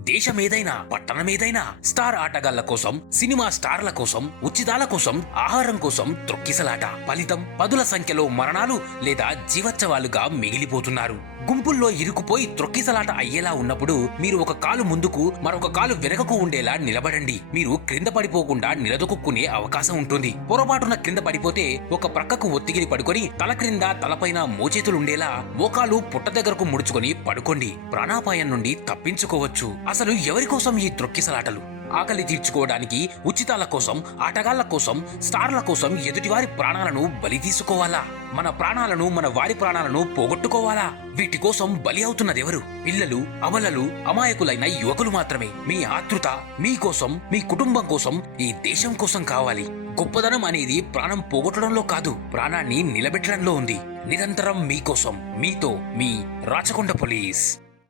దేశమేదైనా పట్టణమేదైనా star ఆటగాళ్ల కోసం, cinema స్టార్ల కోసం, ఉచితాల కోసం, ఆహారం కోసం త్రొక్కిసలాట. ఫలితం పదుల సంఖ్యలో మరణాలు లేదా జీవోత్సవాలుగా మిగిలిపోతున్నారు. గుంపుల్లో ఇరుకుపోయి త్రొక్కిసలాట అయ్యేలా ఉన్నప్పుడు మీరు ఒక కాలు ముందుకు మరొక కాలు వెనకకు ఉండేలా నిలబడండి. మీరు క్రింద పడిపోకుండా నిలదొక్కునే అవకాశం ఉంటుంది. పొరపాటున క్రింద పడిపోతే ఒక ప్రక్కకు ఒత్తిగిలి పడుకొని తల క్రింద తలపైన మోచేతులుండేలా మోకాలు పుట్ట దగ్గరకు ముడుచుకొని పడుకోండి. ప్రాణాపాయం నుండి తప్పించుకోవచ్చు. అసలు ఎవరి కోసం ఈ త్రొక్కిసలాటలు? ఆకలి తీర్చుకోవడానికి, ఉచితాల కోసం, ఆటగాళ్ల కోసం, స్టార్ల కోసం ఎదుటివారి ప్రాణాలను బలి తీసుకోవాలా? మన ప్రాణాలను, మన వారి ప్రాణాలను పోగొట్టుకోవాలా? వీటి కోసం బలి అవుతున్నదెవరు? పిల్లలు, అబలలు, అమాయకులైన యువకులు మాత్రమే. మీ ఆతృత మీకోసం, మీ కుటుంబం కోసం, ఈ దేశం కోసం కావాలి. గొప్పదనం అనేది ప్రాణం పోగొట్టడంలో కాదు, ప్రాణాన్ని నిలబెట్టడంలో ఉంది. నిరంతరం మీకోసం, మీతో మీ రాచకొండ పోలీస్.